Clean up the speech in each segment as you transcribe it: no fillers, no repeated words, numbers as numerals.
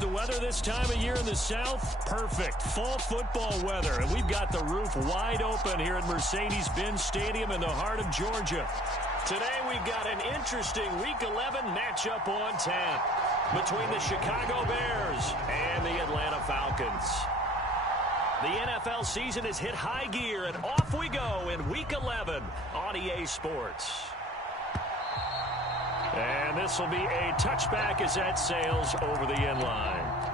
The weather this time of year in the South, perfect. Fall football weather. And we've got the roof wide open here at Mercedes-Benz Stadium in the heart of Georgia. Today we've got an interesting Week 11 matchup on tap between the Chicago Bears and the Atlanta Falcons. The NFL season has hit high gear, and off we go in Week 11 on EA Sports. And this will be a touchback as that sails over the end line.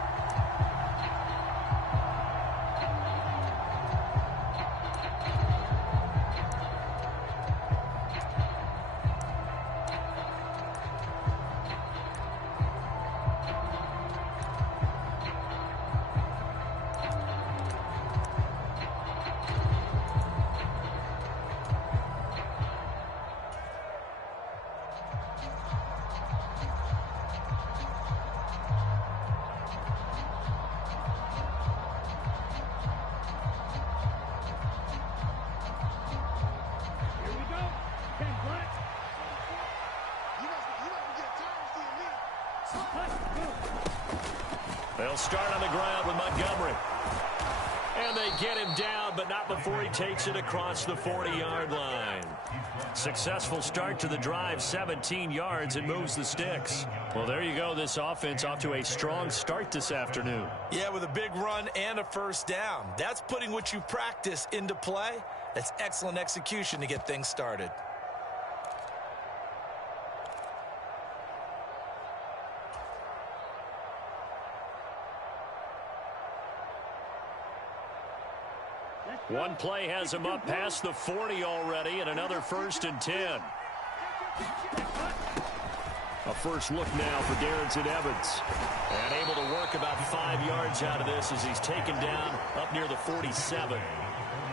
They'll start on the ground with Montgomery. And they get him down, but not before he takes it across the 40-yard line. Successful start to the drive, 17 yards, and moves the sticks. Well, there you go. This offense off to a strong start this afternoon. Yeah, with a big run and a first down. That's putting what you practice into play. That's excellent execution to get things started. One play has him up past the 40 already, and another 1st and 10. A first look now for Darrington Evans. And able to work about 5 yards out of this as he's taken down up near the 47.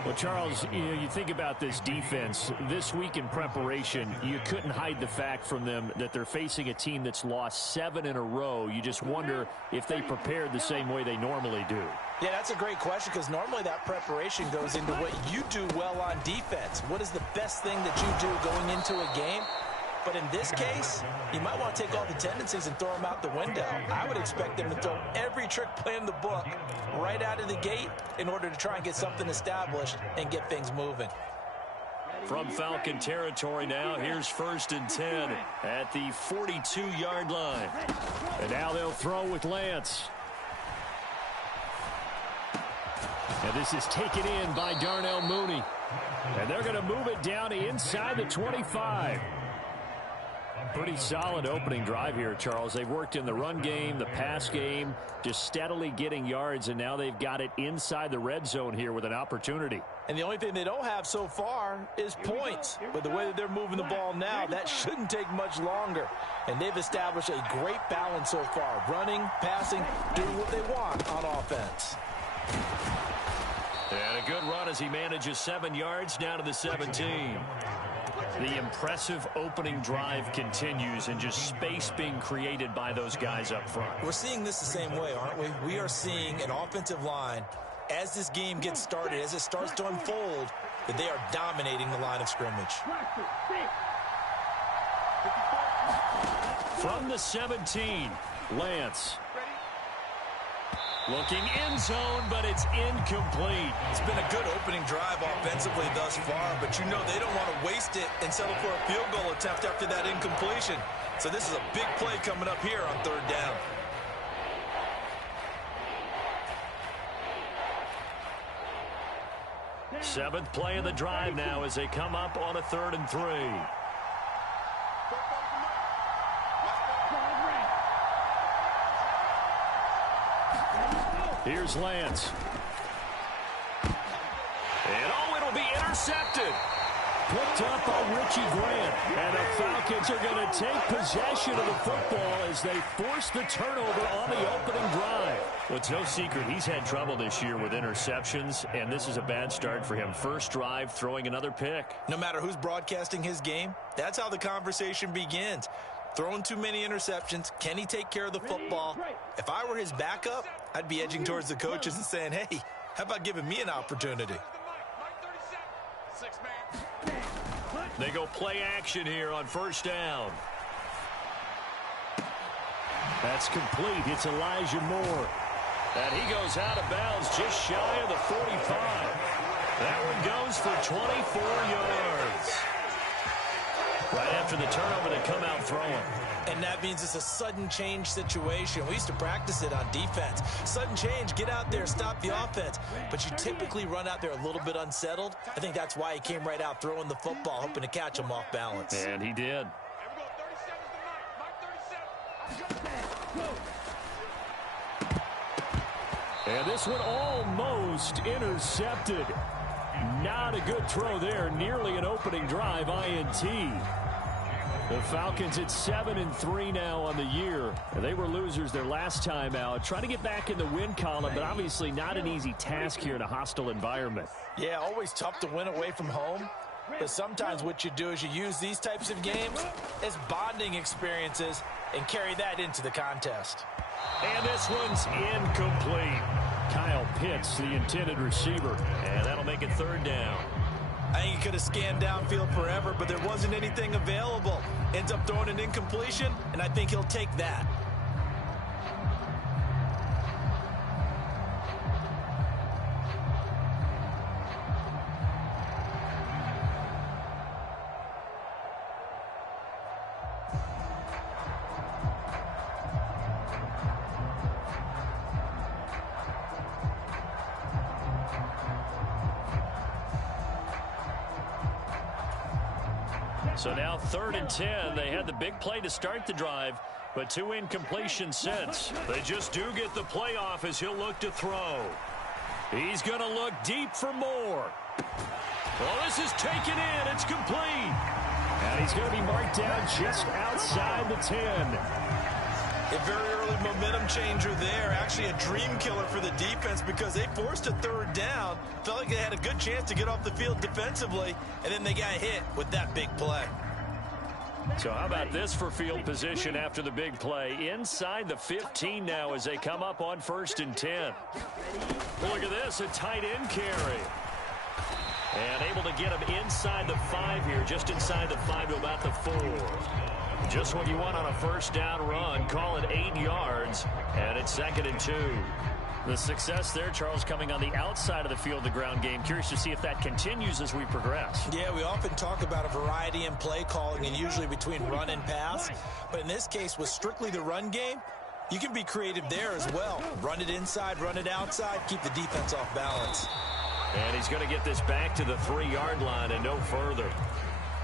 Well, Charles, you think about this defense. This week in preparation, you couldn't hide the fact from them that they're facing a team that's lost 7 in a row. You just wonder if they prepared the same way they normally do. Yeah, that's a great question because normally that preparation goes into what you do well on defense. What is the best thing that you do going into a game? But in this case, you might want to take all the tendencies and throw them out the window. I would expect them to throw every trick play in the book right out of the gate in order to try and get something established and get things moving. From Falcon territory now, here's 1st and 10 at the 42-yard line. And now they'll throw with Lance. And this is taken in by Darnell Mooney. And they're going to move it down to inside the 25. Pretty solid opening drive here, Charles. They've worked in the run game, the pass game, just steadily getting yards, and now they've got it inside the red zone here with an opportunity. And the only thing they don't have so far is points. But the way that they're moving the ball now, that shouldn't take much longer. And they've established a great balance so far. Running, passing, doing what they want on offense. And a good run as he manages 7 yards down to the 17. The impressive opening drive continues, and just space being created by those guys up front. We're seeing this the same way, aren't we? We are seeing an offensive line, as this game gets started, as it starts to unfold, that they are dominating the line of scrimmage. From the 17, Lance. Looking end zone, but it's incomplete. It's been a good opening drive offensively thus far, but you know they don't want to waste it and settle for a field goal attempt after that incompletion. So this is a big play coming up here on 3rd down. Seventh play of the drive now as they come up on a 3rd and 3. Here's Lance. And it'll be intercepted. Picked up by Richie Grant. And the Falcons are going to take possession of the football as they force the turnover on the opening drive. Well, it's no secret he's had trouble this year with interceptions, and this is a bad start for him. First drive, throwing another pick. No matter who's broadcasting his game, that's how the conversation begins. Throwing too many interceptions. Can he take care of the football? If I were his backup, I'd be edging towards the coaches and saying, hey, how about giving me an opportunity? They go play action here on 1st down. That's complete. It's Elijah Moore. And he goes out of bounds just shy of the 45. That one goes for 24 yards. Right after the turnover, they come out throwing. And that means it's a sudden change situation. We used to practice it on defense. Sudden change, get out there, stop the offense. But you typically run out there a little bit unsettled. I think that's why he came right out throwing the football, hoping to catch him off balance. And he did. And this one almost intercepted. Not a good throw there. Nearly an opening drive, INT. The Falcons at 7-3 now on the year. They were losers their last time out. Trying to get back in the win column, but obviously not an easy task here in a hostile environment. Yeah, always tough to win away from home. But sometimes what you do is you use these types of games as bonding experiences and carry that into the contest. And this one's incomplete. Kyle Pitts, the intended receiver. And that'll make it third down. I think he could have scanned downfield forever, but there wasn't anything available. Ends up throwing an incompletion, and I think he'll take that. So now 3rd and 10. They had the big play to start the drive, but 2 incompletions since. They just do get the playoff as he'll look to throw. He's going to look deep for Moore. Well, this is taken in. It's complete. And he's going to be marked down just outside the 10. A very early momentum changer there. Actually a dream killer for the defense because they forced a 3rd down. Felt like they had a good chance to get off the field defensively, and then they got hit with that big play. So how about this for field position after the big play? Inside the 15 now as they come up on 1st and 10. Look at this, a tight end carry. And able to get him inside the 5 here, just inside the 5 to about the 4. Just what you want on a 1st down run. Call it 8 yards, and it's 2nd and 2. The success there, Charles, coming on the outside of the field, the ground game. Curious to see if that continues as we progress. Yeah, we often talk about a variety in play calling and usually between run and pass. But in this case, with strictly the run game, you can be creative there as well. Run it inside, run it outside, keep the defense off balance. And he's going to get this back to the 3-yard line and no further.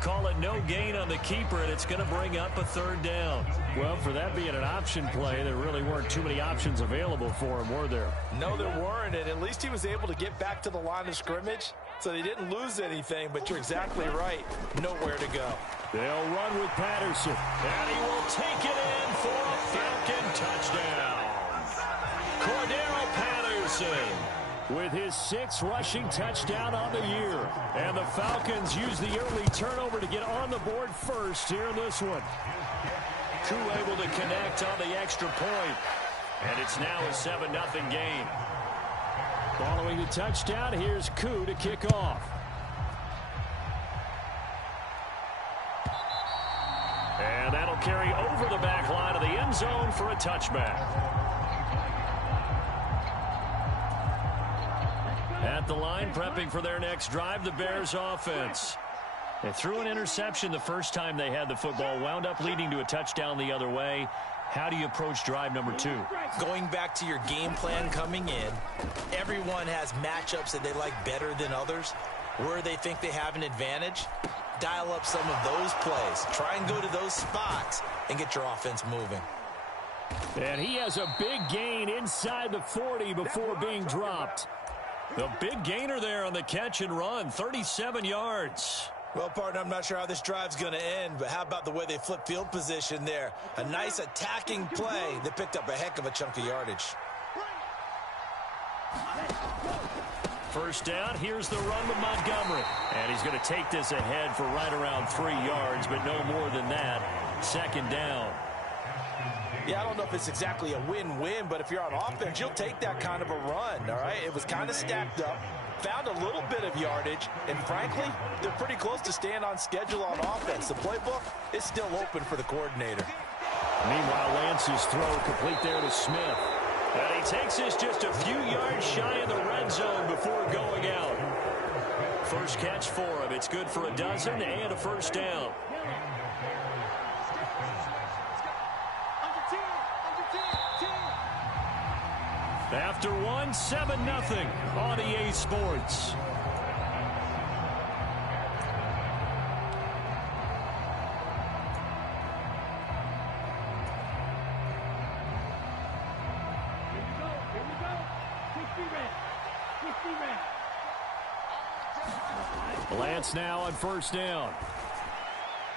Call it no gain on the keeper, and it's going to bring up a 3rd down. Well, for that being an option play, there really weren't too many options available for him, were there? No, there weren't, and at least he was able to get back to the line of scrimmage, so they didn't lose anything, but you're exactly right. Nowhere to go. They'll run with Patterson. And he will take it in for a Falcon touchdown. Cordero Patterson with his 6th rushing touchdown on the year. And the Falcons use the early turnover to get on the board first here in this one. Koo able to connect on the extra point. And it's now a 7-0 game. Following the touchdown, here's Koo to kick off. And that'll carry over the back line of the end zone for a touchback. At the line, prepping for their next drive, the Bears offense. They threw an interception the first time they had the football, wound up leading to a touchdown the other way. How do you approach drive number 2? Going back to your game plan coming in, everyone has matchups that they like better than others. Where they think they have an advantage, dial up some of those plays. Try and go to those spots and get your offense moving. And he has a big gain inside the 40 before being dropped. The big gainer there on the catch and run, 37 yards. Well, partner, I'm not sure how this drive's going to end, but how about the way they flip field position there? A nice attacking play that picked up a heck of a chunk of yardage. First down, here's the run with Montgomery. And he's going to take this ahead for right around 3 yards, but no more than that. 2nd down. Yeah, I don't know if it's exactly a win-win, but if you're on offense, you'll take that kind of a run, all right? It was kind of stacked up, found a little bit of yardage, and frankly, they're pretty close to staying on schedule on offense. The playbook is still open for the coordinator. Meanwhile, Lance's throw complete there to Smith. And he takes this just a few yards shy of the red zone before going out. First catch for him. It's good for a dozen and a first down. After one, 7-0 on EA Sports. Lance now on first down.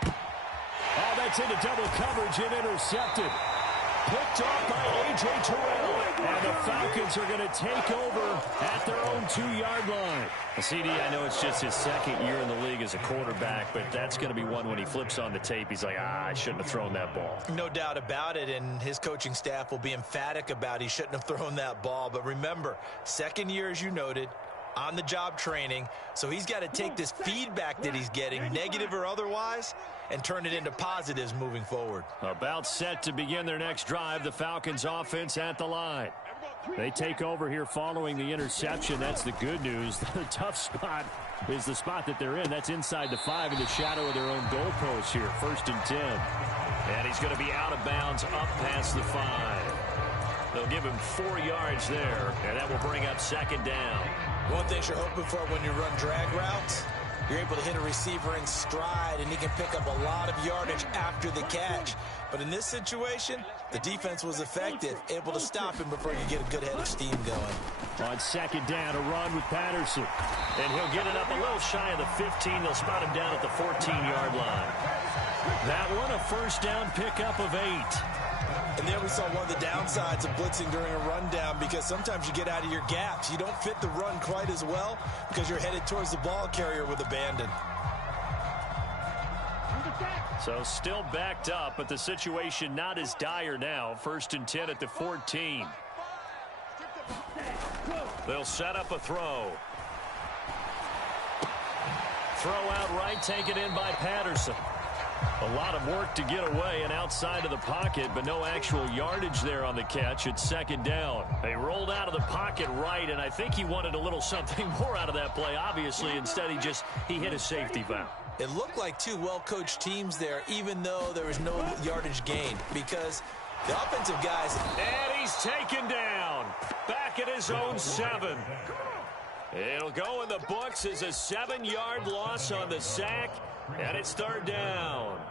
Oh, that's into double coverage and intercepted. Picked off by A.J. Terrell. And the Falcons are going to take over at their own 2-yard line. CD, I know it's just his second year in the league as a quarterback, but that's going to be one when he flips on the tape. He's like, I shouldn't have thrown that ball. No doubt about it, and his coaching staff will be emphatic about he shouldn't have thrown that ball. But remember, second year, as you noted, on-the-job training, so he's got to take this feedback that he's getting, negative or otherwise, and turn it into positives moving forward. About set to begin their next drive, the Falcons offense at the line. They take over here following the interception. That's the good news. The tough spot is the spot that they're in. That's inside the 5 in the shadow of their own goalpost here. 1st and 10. And he's going to be out of bounds up past the 5. They'll give him 4 yards there, and that will bring up 2nd down. One thing you're hoping for when you run drag routes, you're able to hit a receiver in stride, and he can pick up a lot of yardage after the catch. But in this situation, the defense was effective, able to stop him before you get a good head of steam going. On 2nd down, a run with Patterson. And he'll get it up a little shy of the 15. They'll spot him down at the 14-yard line. That one, a first down pickup of 8. And there we saw one of the downsides of blitzing during a rundown, because sometimes you get out of your gaps. You don't fit the run quite as well because you're headed towards the ball carrier with abandon. So still backed up, but the situation not as dire now. 1st and 10 at the 14. They'll set up a throw. Throw out right, taken in by Patterson. A lot of work to get away and outside of the pocket, but no actual yardage there on the catch. It's 2nd down. They rolled out of the pocket right, and I think he wanted a little something more out of that play, obviously. Instead, he hit a safety foul. It looked like two well-coached teams there, even though there was no yardage gain, because the offensive guys... And he's taken down. Back at his own 7. It'll go in the books as a 7-yard loss on the sack. And it's 3rd down.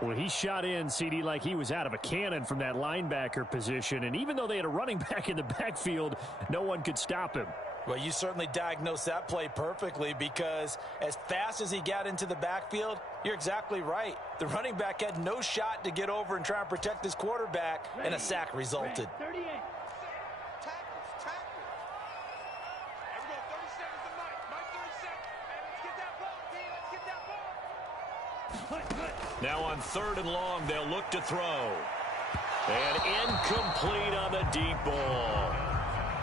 Well, he shot in, CD, like he was out of a cannon from that linebacker position. And even though they had a running back in the backfield, no one could stop him. Well, you certainly diagnosed that play perfectly, because as fast as he got into the backfield, you're exactly right. The running back had no shot to get over and try and protect his quarterback, and a sack resulted. Now on 3rd and long, they'll look to throw. And incomplete on the deep ball.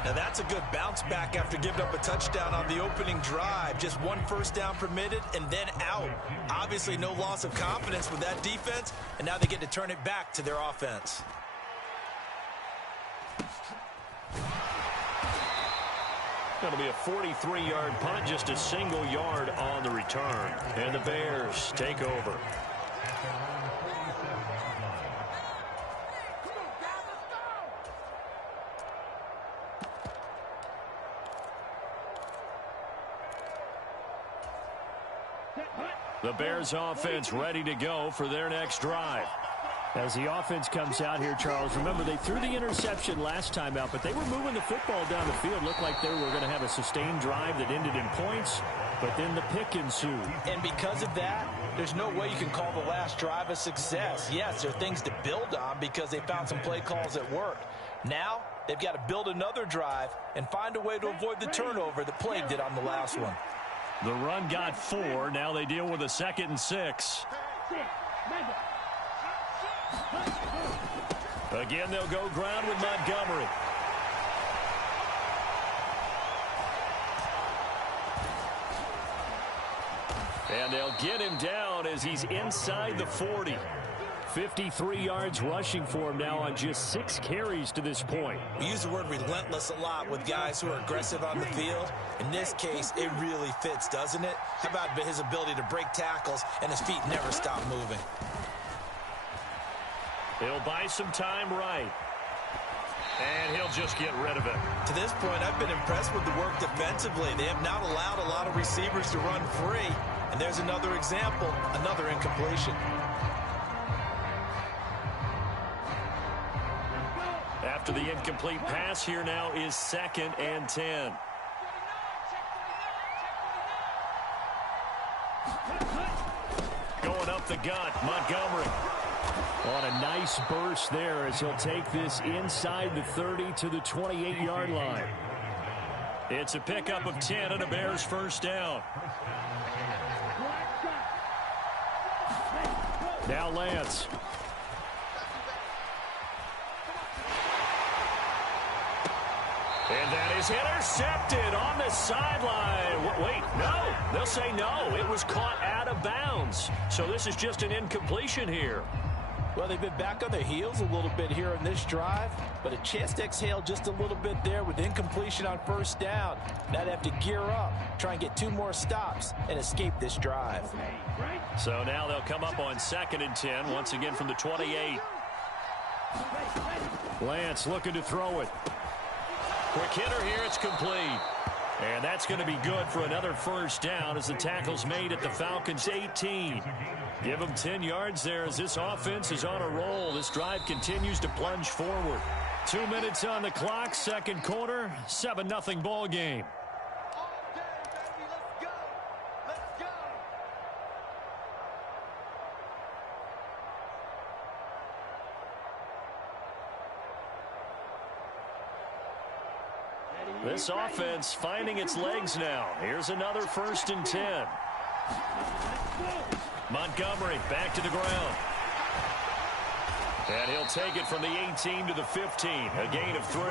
Now that's a good bounce back after giving up a touchdown on the opening drive. Just 1 first down permitted and then out. Obviously no loss of confidence with that defense, and now they get to turn it back to their offense. That'll be a 43-yard punt, just a single yard on the return. And the Bears take over. The Bears offense ready to go for their next drive. As the offense comes out here, Charles, remember they threw the interception last time out, but they were moving the football down the field. Looked like they were going to have a sustained drive that ended in points, but then the pick ensued. And because of that, there's no way you can call the last drive a success. Yes, there are things to build on because they found some play calls that worked. Now, they've got to build another drive and find a way to avoid the turnover that plagued it on the last one. The run got 4. Now they deal with a 2nd and 6. Again, they'll go ground with Montgomery. And they'll get him down as he's inside the 40. 53 yards rushing for him now on just 6 carries to this point. We use the word relentless a lot with guys who are aggressive on the field. In this case, it really fits, doesn't it? How about his ability to break tackles and his feet never stop moving? He'll buy some time right. And he'll just get rid of it. To this point, I've been impressed with the work defensively. They have not allowed a lot of receivers to run free. And there's another example, another incompletion. After the incomplete pass, here now is 2nd and 10. Going up the gut, Montgomery. On a nice burst there as he'll take this inside the 30 to the 28-yard line. It's a pickup of 10 and a Bears first down. Now Lance. And that is intercepted on the sideline. Wait, no. They'll say no. It was caught out of bounds. So this is just an incompletion here. Well, they've been back on their heels a little bit here in this drive, but a chance to exhale just a little bit there with incompletion on first down. Now they have to gear up, try and get 2 more stops, and escape this drive. So now they'll come up on 2nd and 10, once again from the 28. Lance looking to throw it. Quick hitter here, it's complete. And that's going to be good for another first down as the tackle's made at the Falcons' 18. Give them 10 yards there as this offense is on a roll. This drive continues to plunge forward. 2 minutes on the clock, second quarter, 7-0 ball game. This offense finding its legs now. Here's another 1st and 10. Montgomery back to the ground. And he'll take it from the 18 to the 15. A gain of 3.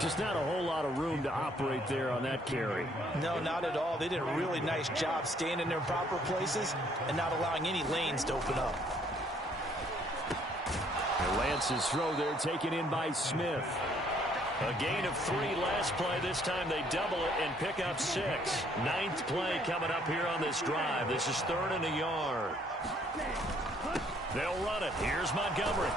Just not a whole lot of room to operate there on that carry. No, not at all. They did a really nice job staying in their proper places and not allowing any lanes to open up. Lance's throw there taken in by Smith. A gain of 3 last play. This time they double it and pick up 6. 9th play coming up here on this drive. This is 3rd and a yard. They'll run it. Here's Montgomery.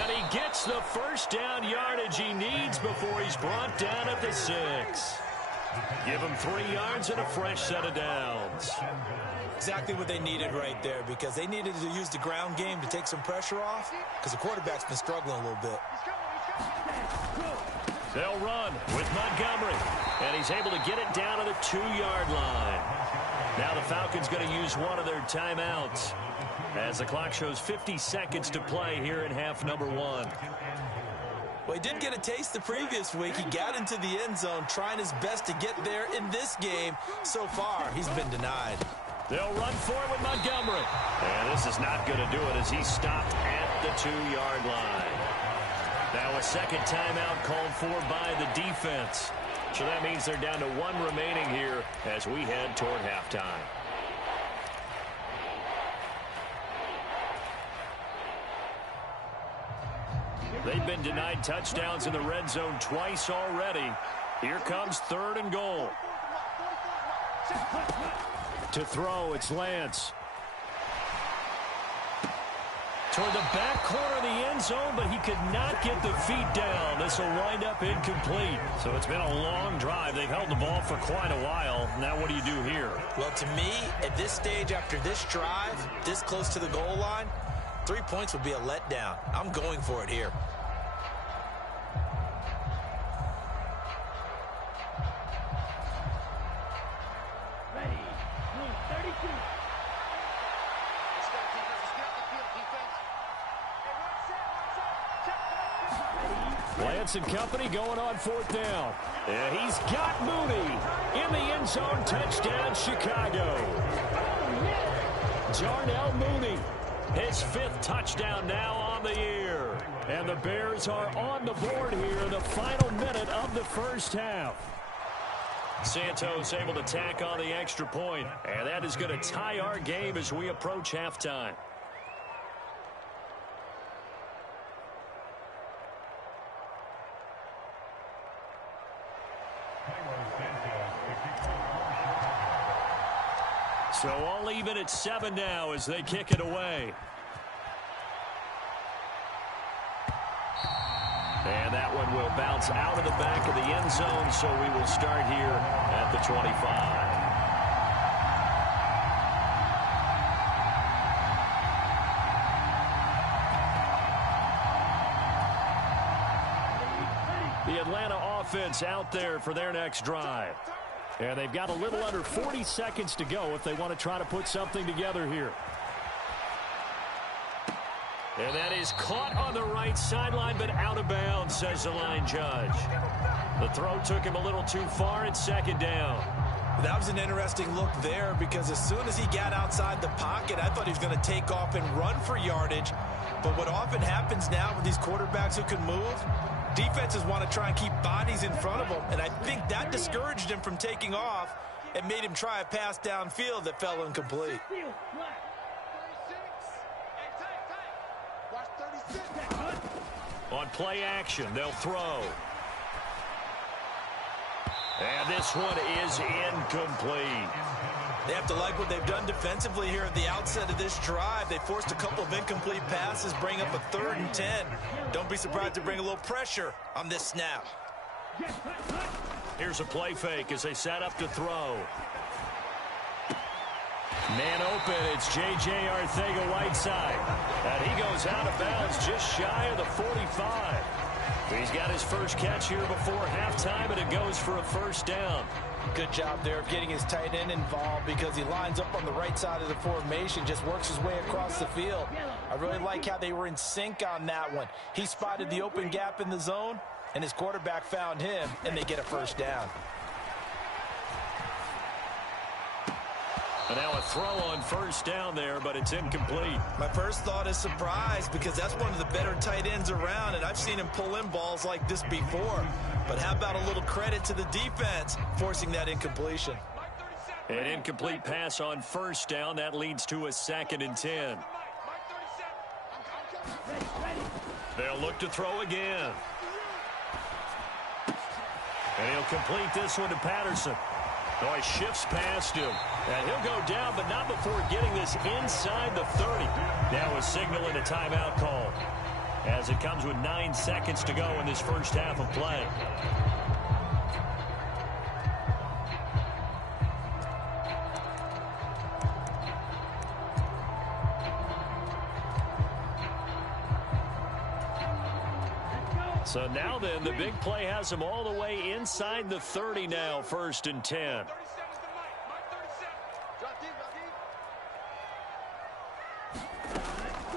And he gets the first down yardage he needs before he's brought down at the 6. Give him 3 yards and a fresh set of downs. Exactly what they needed right there, because they needed to use the ground game to take some pressure off, because the quarterback's been struggling a little bit. They'll run with Montgomery, and he's able to get it down to the 2-yard line. Now the Falcons going to use one of their timeouts as the clock shows 50 seconds to play here in half number 1. Well, he did get a taste the previous week. He got into the end zone trying his best to get there in this game. So far, he's been denied. They'll run for it with Montgomery. And this is not going to do it as he's stopped at the 2-yard line. Now a second timeout called for by the defense. So that means they're down to 1 remaining here as we head toward halftime. They've been denied touchdowns in the red zone twice already. Here comes 3rd and goal. To throw, it's Lance. Toward the back corner of the end zone, but he could not get the feet down. This will wind up incomplete. So it's been a long drive. They've held the ball for quite a while. Now what do you do here? Well, to me, at this stage, after this drive, this close to the goal line, 3 points would be a letdown. I'm going for it here. Lance and company going on 4th down. And he's got Mooney in the end zone. Touchdown, Chicago. Darnell Mooney, his 5th touchdown now on the year. And the Bears are on the board here in the final minute of the first half. Santos able to tack on the extra point. And that is going to tie our game as we approach halftime. So all even at 7 now as they kick it away. And that one will bounce out of the back of the end zone, so we will start here at the 25. The Atlanta offense out there for their next drive. And they've got a little under 40 seconds to go if they want to try to put something together here. And that is caught on the right sideline, but out of bounds, says the line judge. The throw took him a little too far. It's 2nd down. That was an interesting look there because as soon as he got outside the pocket, I thought he was going to take off and run for yardage. But what often happens now with these quarterbacks who can move, defenses want to try and keep bodies in front of them, and I think that discouraged him from taking off and made him try a pass downfield that fell incomplete. On play action, they'll throw. And this one is incomplete. They have to like what they've done defensively here at the outset of this drive. They forced a couple of incomplete passes, bring up a 3rd and 10. Don't be surprised to bring a little pressure on this snap. Here's a play fake as they set up to throw. Man open, it's J.J. Arcega-Whiteside. And he goes out of bounds just shy of the 45. He's got his first catch here before halftime, and it goes for a 1st down. Good job there of getting his tight end involved because he lines up on the right side of the formation, just works his way across the field. I really like how they were in sync on that one. He spotted the open gap in the zone, and his quarterback found him, and they get a 1st down. And now a throw on 1st down there, but it's incomplete. My first thought is surprise because that's one of the better tight ends around, and I've seen him pull in balls like this before. But how about a little credit to the defense forcing that incompletion? An incomplete pass on 1st down. That leads to a 2nd and 10. They'll look to throw again. And he'll complete this one to Patterson. Oh, he shifts past him. And he'll go down, but not before getting this inside the 30. Now a signal and a timeout call as it comes with 9 seconds to go in this first half of play. So now then, the big play has him all the way inside the 30 now, 1st and 10.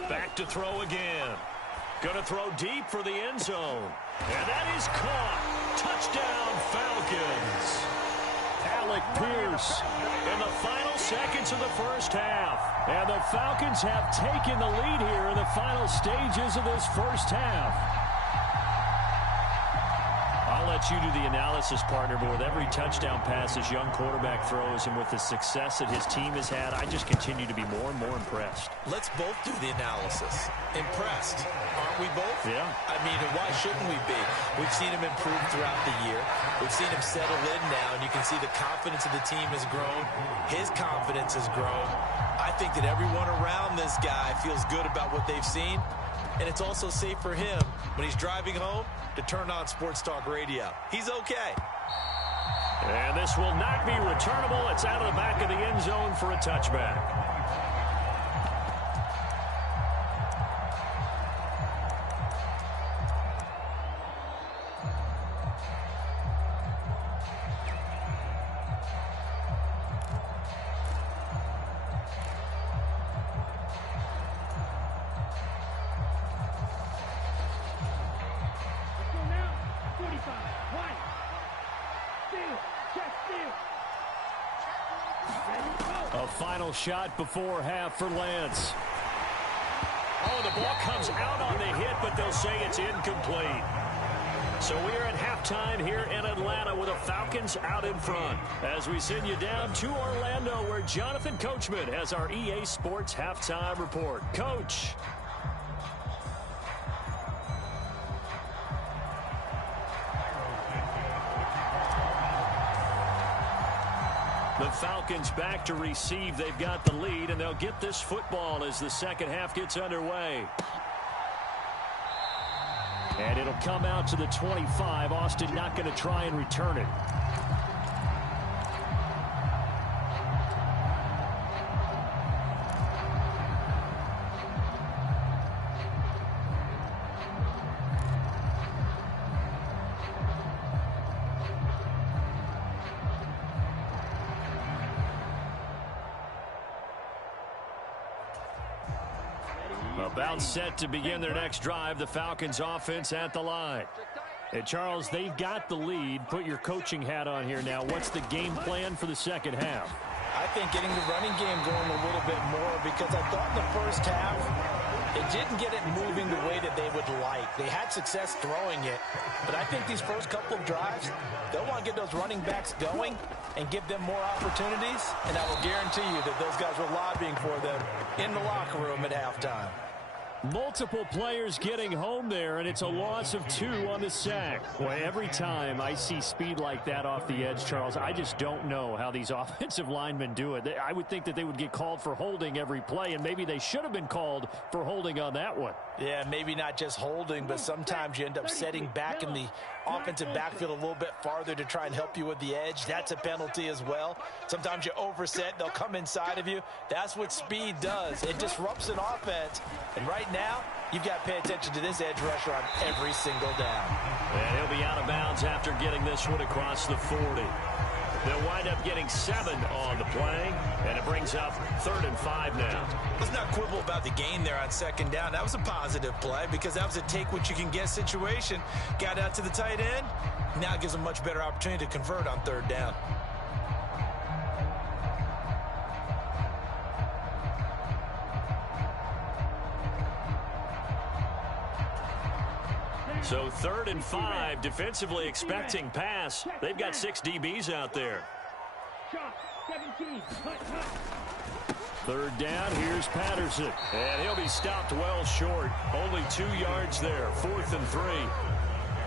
Back to throw again. Going to throw deep for the end zone. And that is caught. Touchdown, Falcons. Alec Pierce in the final seconds of the first half. And the Falcons have taken the lead here in the final stages of this first half. I'll let you do the analysis, partner, but with every touchdown pass this young quarterback throws and with the success that his team has had, I just continue to be more and more impressed. Let's both do the analysis. Impressed, aren't we both? Yeah. I mean, why shouldn't we be? We've seen him improve throughout the year. We've seen him settle in now, and you can see the confidence of the team has grown. His confidence has grown. I think that everyone around this guy feels good about what they've seen, and it's also safe for him when he's driving home to turn on Sports Talk Radio. He's okay. And this will not be returnable. It's out of the back of the end zone for a touchback. A final shot before half for Lance. Oh, the ball comes out on the hit, but they'll say it's incomplete. So we are at halftime here in Atlanta with the Falcons out in front. As we send you down to Orlando, where Jonathan Coachman has our EA Sports halftime report. Coach. The Falcons back to receive. They've got the lead, and they'll get this football as the second half gets underway. And it'll come out to the 25. Austin not going to try and return it. About set to begin their next drive. The Falcons offense at the line. And Charles, they've got the lead. Put your coaching hat on here now. What's the game plan for the second half? I think getting the running game going a little bit more, because I thought in the first half it didn't get it moving the way that they would like. They had success throwing it, but I think these first couple of drives, they'll want to get those running backs going and give them more opportunities, and I will guarantee you that those guys were lobbying for them in the locker room at halftime. Multiple players getting home there, and it's a loss of 2 on the sack. Boy, every time I see speed like that off the edge, Charles, I just don't know how these offensive linemen do it. I would think that they would get called for holding every play, and maybe they should have been called for holding on that one. Yeah, maybe not just holding, but sometimes you end up setting back in the offensive backfield a little bit farther to try and help you with the edge. That's a penalty as well. Sometimes you overset, they'll come inside of you. That's what speed does. It disrupts an offense. And right now, you've got to pay attention to this edge rusher on every single down. And he'll be out of bounds after getting this one across the 40. They'll wind up getting 7 on the play, and it brings up 3rd and 5 now. Let's not quibble about the gain there on second down. That was a positive play because that was a take-what-you-can-get situation. Got out to the tight end. Now it gives them a much better opportunity to convert on 3rd down. So 3rd and 5, defensively expecting pass. They've got 6 DBs out there. 3rd down, here's Patterson. And he'll be stopped well short. Only 2 yards there, 4th and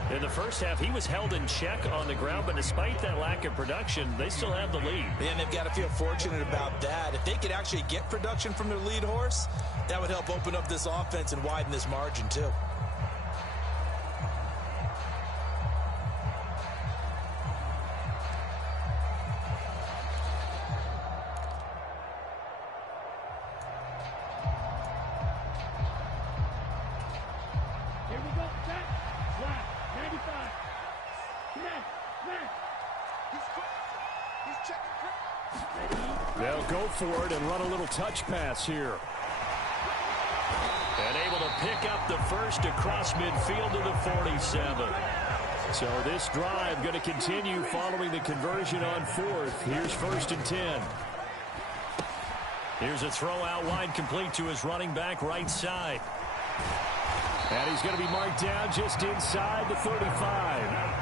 3. In the first half, he was held in check on the ground, but despite that lack of production, they still have the lead. And they've got to feel fortunate about that. If they could actually get production from their lead horse, that would help open up this offense and widen this margin too. They'll go for it and run a little touch pass here. And able to pick up the first across midfield to the 47. So this drive going to continue following the conversion on 4th. Here's 1st and 10. Here's a throw out wide, complete to his running back right side. And he's going to be marked down just inside the 35.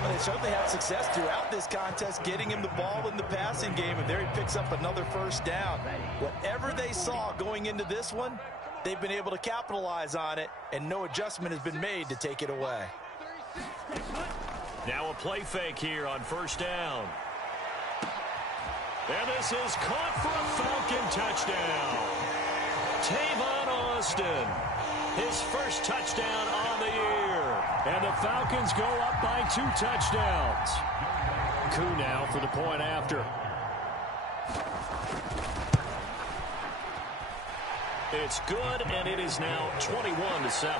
Well, they certainly had success throughout this contest getting him the ball in the passing game, and there he picks up another 1st down. Whatever they saw going into this one, they've been able to capitalize on it, and no adjustment has been made to take it away. Now a play fake here on 1st down. And this is caught for a Falcon touchdown. Tavon Austin, his first touchdown on the year. And the Falcons go up by 2 touchdowns. Koo now for the point after. It's good, and it is now 21-7.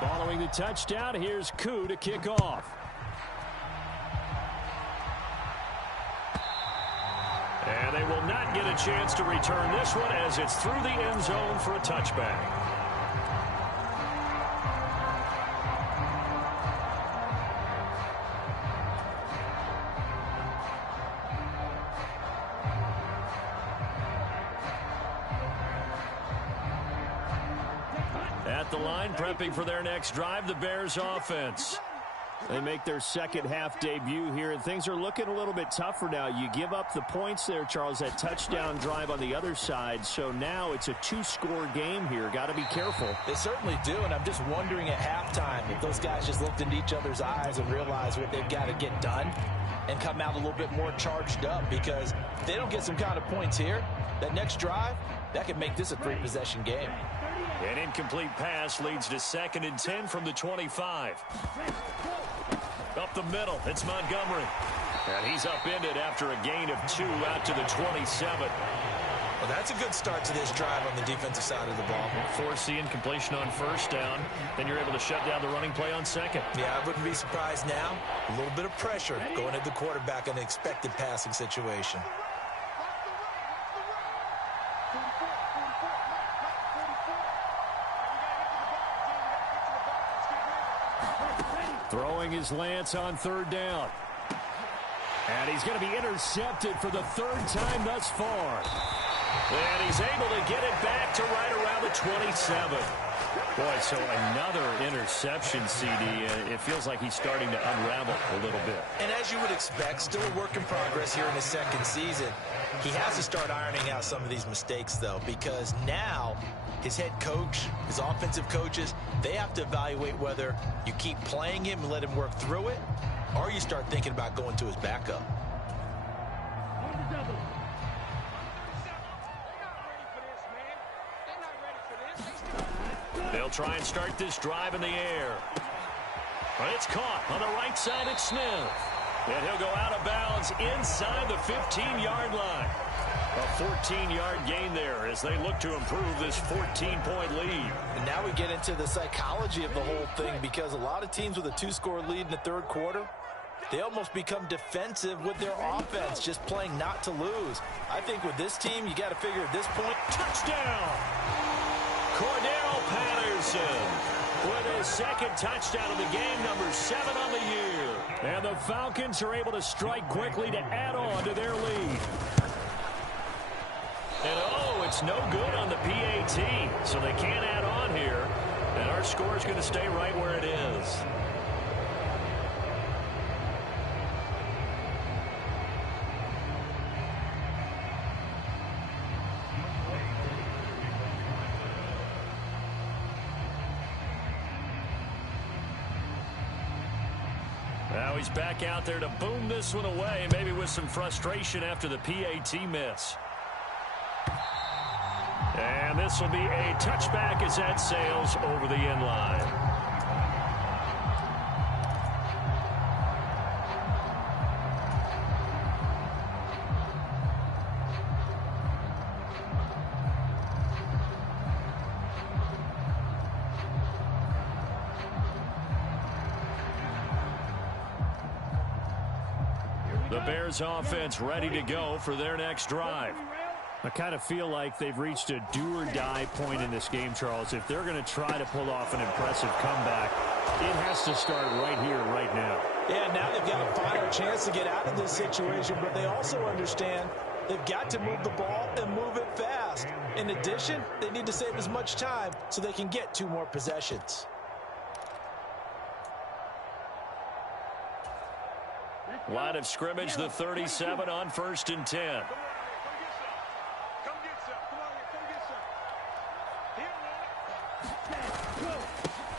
Following the touchdown, here's Koo to kick off. And they will not get a chance to return this one as it's through the end zone for a touchback. at the line, prepping for their next drive, the Bears offense. They make their second half debut here, and things are looking a little bit tougher now. You give up the points there, Charles, that touchdown drive on the other side. So now it's a two-score game here. Got to be careful. They certainly do, and I'm just wondering at halftime if those guys just looked into each other's eyes and realized what they've got to get done and come out a little bit more charged up, because if they don't get some kind of points here, that next drive, that could make this a three-possession game. An incomplete pass leads to 2nd and 10 from the 25. Up the middle, it's Montgomery. And he's upended after a gain of 2 out to the 27. Well, that's a good start to this drive on the defensive side of the ball. Force the incompletion on first down. Then you're able to shut down the running play on second. Yeah, I wouldn't be surprised now. A little bit of pressure going at the quarterback in an expected passing situation. Throwing his Lance on 3rd down. And he's going to be intercepted for the 3rd time thus far. And he's able to get it back to right around the 27. Boy, so another interception, CD. It feels like he's starting to unravel a little bit. And as you would expect, still a work in progress here in his second season. He has to start ironing out some of these mistakes, though, because now his head coach, his offensive coaches, they have to evaluate whether you keep playing him and let him work through it, or you start thinking about going to his backup. They'll try and start this drive in the air. But it's caught on the right side. It's Smith. And he'll go out of bounds inside the 15-yard line. A 14-yard gain there as they look to improve this 14-point lead. And now we get into the psychology of the whole thing, because a lot of teams with a 2-score lead in the 3rd quarter, they almost become defensive with their offense, just playing not to lose. I think with this team, you got to figure at this point, touchdown! Cordell Patterson with his 2nd touchdown of the game, number 7 on the year. And the Falcons are able to strike quickly to add on to their lead. And oh, it's no good on the PAT, so they can't add on here. And our score is going to stay right where it is. Now he's back out there to boom this one away, maybe with some frustration after the PAT miss. And this will be a touchback as that sails over the end line. The Bears offense ready to go for their next drive. I kind of feel like they've reached a do-or-die point in this game, Charles. If they're going to try to pull off an impressive comeback, it has to start right here, right now. Yeah, now they've got a final chance to get out of this situation, but they also understand they've got to move the ball and move it fast. In addition, they need to save as much time so they can get 2 more possessions. Line of scrimmage, the 37 on 1st and 10.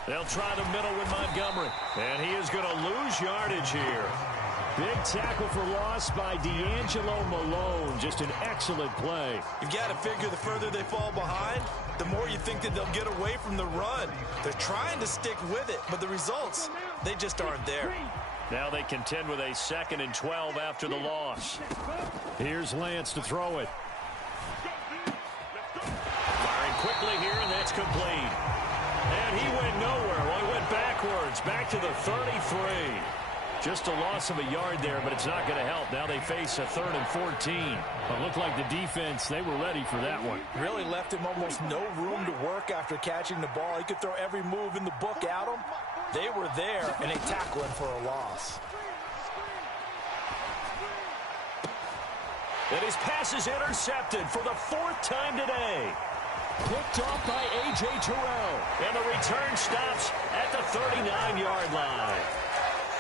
They'll try the middle with Montgomery. And he is going to lose yardage here. Big tackle for loss by D'Angelo Malone. Just an excellent play. You've got to figure the further they fall behind, the more you think that they'll get away from the run. They're trying to stick with it, but the results, they just aren't there. Now they contend with a 2nd and 12 after the loss. Here's Lance to throw it. Firing quickly here, and that's complete. And he went nowhere. Well, he went backwards, back to the 33. Just a loss of a yard there, but it's not going to help. Now they face a 3rd and 14. It looked like the defense, they were ready for that one. Really left him almost no room to work after catching the ball. He could throw every move in the book at him. They were there, and they tackle him for a loss. And his pass is intercepted for the 4th time today. Picked off by A.J. Terrell. And the return stops at the 39-yard line.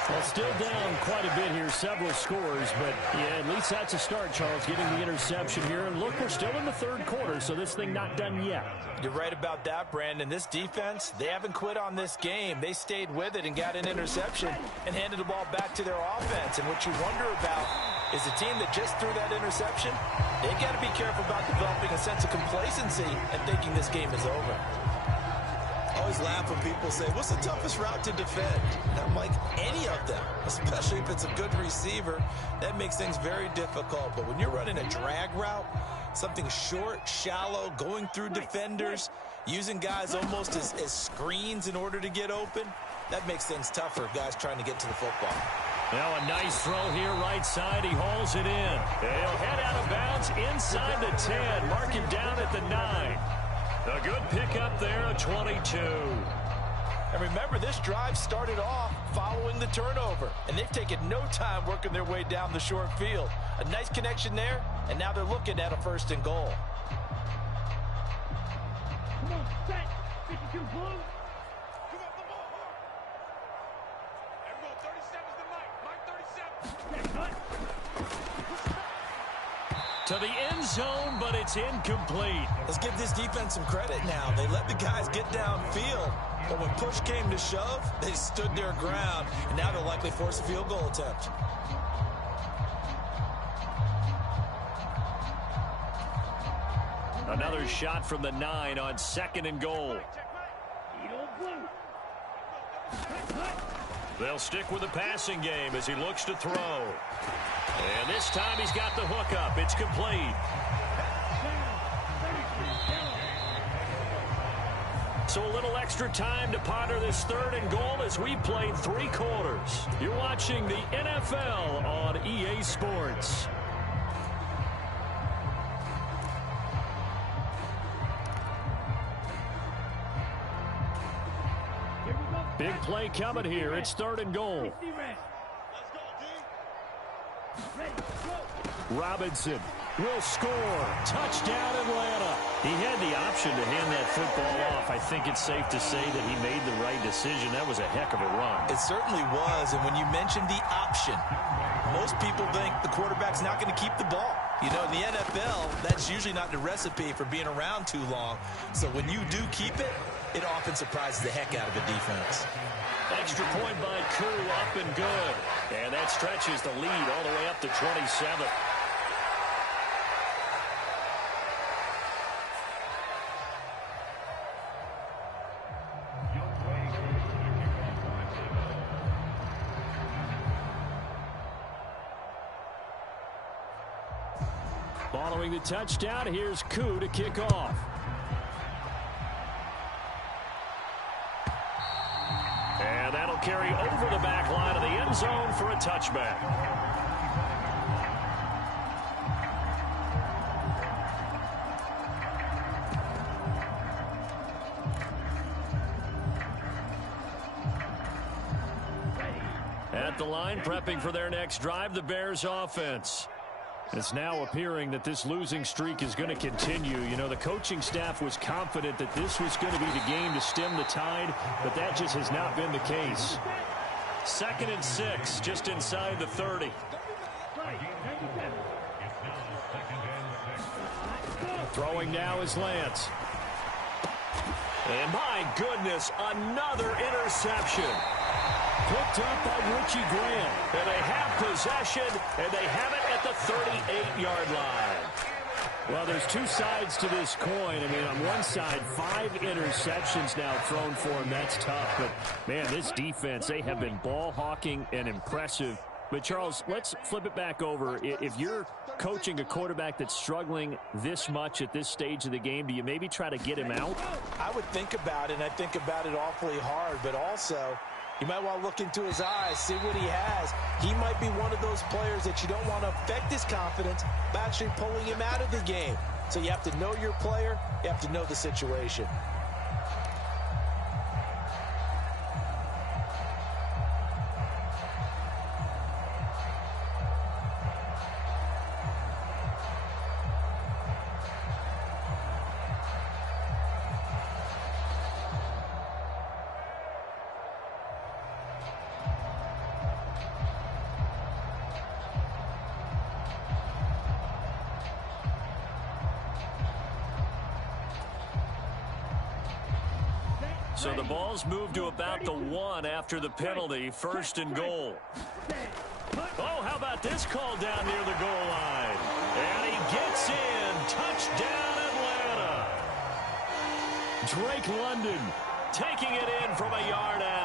Well, still down quite a bit here, several scores, but yeah, at least that's a start, Charles, getting the interception here. And look, we're still in the third quarter, so this thing not done yet. You're right about that, Brandon. This defense, they haven't quit on this game. They stayed with it and got an interception and handed the ball back to their offense. And what you wonder about is the team that just threw that interception, they got to be careful about developing a sense of complacency and thinking this game is over. I always laugh when people say, what's the toughest route to defend? And I'm like, any of them, especially if it's a good receiver. That makes things very difficult. But when you're running a drag route, something short, shallow, going through defenders, using guys almost as screens in order to get open, that makes things tougher, guys trying to get to the football. Now a nice throw here, right side. He hauls it in. He'll head out of bounds inside the 10. Mark him down at the 9. A good pickup there, a 22. And remember, this drive started off following the turnover, and they've taken no time working their way down the short field. A nice connection there, and now they're looking at a 1st and goal. Come on, set. 52 blue. Come on, the ball. Everyone, 37's the mic. Mike 37. To the end zone, but it's incomplete. Let's give this defense some credit now. They let the guys get downfield, but when push came to shove, they stood their ground, and now they'll likely force a field goal attempt. Another shot from the 9 on 2nd and goal. They'll stick with the passing game as he looks to throw. And this time he's got the hook up. It's complete. So a little extra time to ponder this 3rd and goal as we played 3 quarters. You're watching the NFL on EA Sports. Big play coming here. It's 3rd and goal. Robinson will score. Touchdown, Atlanta. He had the option to hand that football off. I think it's safe to say that he made the right decision. That was a heck of a run. It certainly was, and when you mentioned the option, most people think the quarterback's not going to keep the ball. You know, in the NFL, that's usually not the recipe for being around too long. So when you do keep it, it often surprises the heck out of a defense. Extra point by Koo, up and good. And that stretches the lead all the way up to 27. Following the touchdown, here's Koo to kick off. And that'll carry over the back line of the end zone for a touchback. At the line, prepping for their next drive, the Bears offense. It's now appearing that this losing streak is going to continue. You know, the coaching staff was confident that this was going to be the game to stem the tide, but that just has not been the case. 2nd and 6, just inside the 30. Throwing now is Lance. And my goodness, another interception. Picked up by Richie Graham. And they have possession, and they have it at the 38-yard line. Well, there's two sides to this coin. I mean, on one side, 5 interceptions now thrown for him. That's tough. But, man, this defense, they have been ball hawking and impressive. But, Charles, let's flip it back over. If you're coaching a quarterback that's struggling this much at this stage of the game, do you maybe try to get him out? I would think about it, and I think about it awfully hard. But also, you might want to look into his eyes, see what he has. He might be one of those players that you don't want to affect his confidence by actually pulling him out of the game. So you have to know your player. You have to know the situation. So the ball's moved to about the 1 after the penalty, 1st and goal. Oh, how about this call down near the goal line? And he gets in. Touchdown, Atlanta. Drake London taking it in from a yard out.